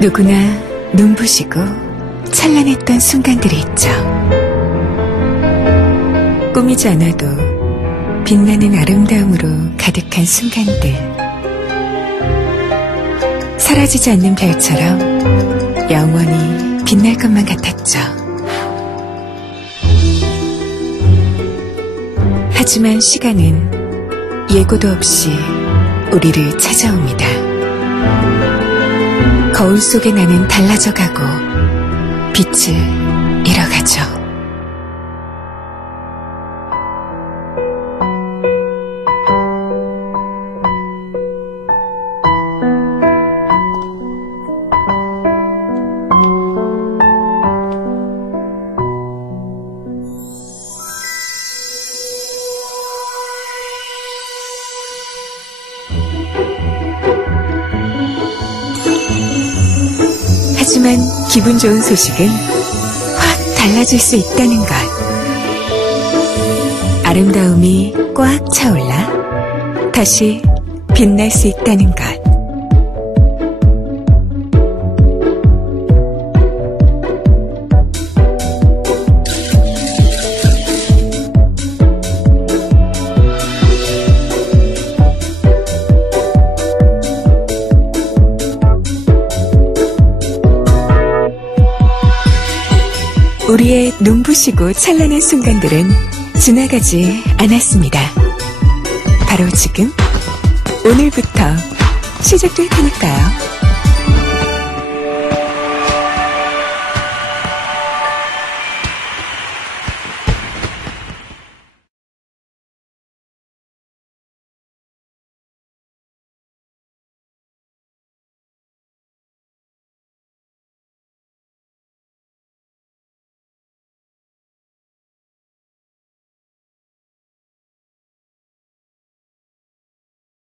누구나 눈부시고 찬란했던 순간들이 있죠. 꾸미지 않아도 빛나는 아름다움으로 가득한 순간들. 사라지지 않는 별처럼 영원히 빛날 것만 같았죠. 하지만 시간은 예고도 없이 우리를 찾아옵니다. 거울 속에 나는 달라져 가고 빛을 잃어가죠. 하지만 기분 좋은 소식은 확 달라질 수 있다는 것. 아름다움이 꽉 차올라 다시 빛날 수 있다는 것. 우리의 눈부시고 찬란한 순간들은 지나가지 않았습니다. 바로 지금, 오늘부터 시작될 테니까요.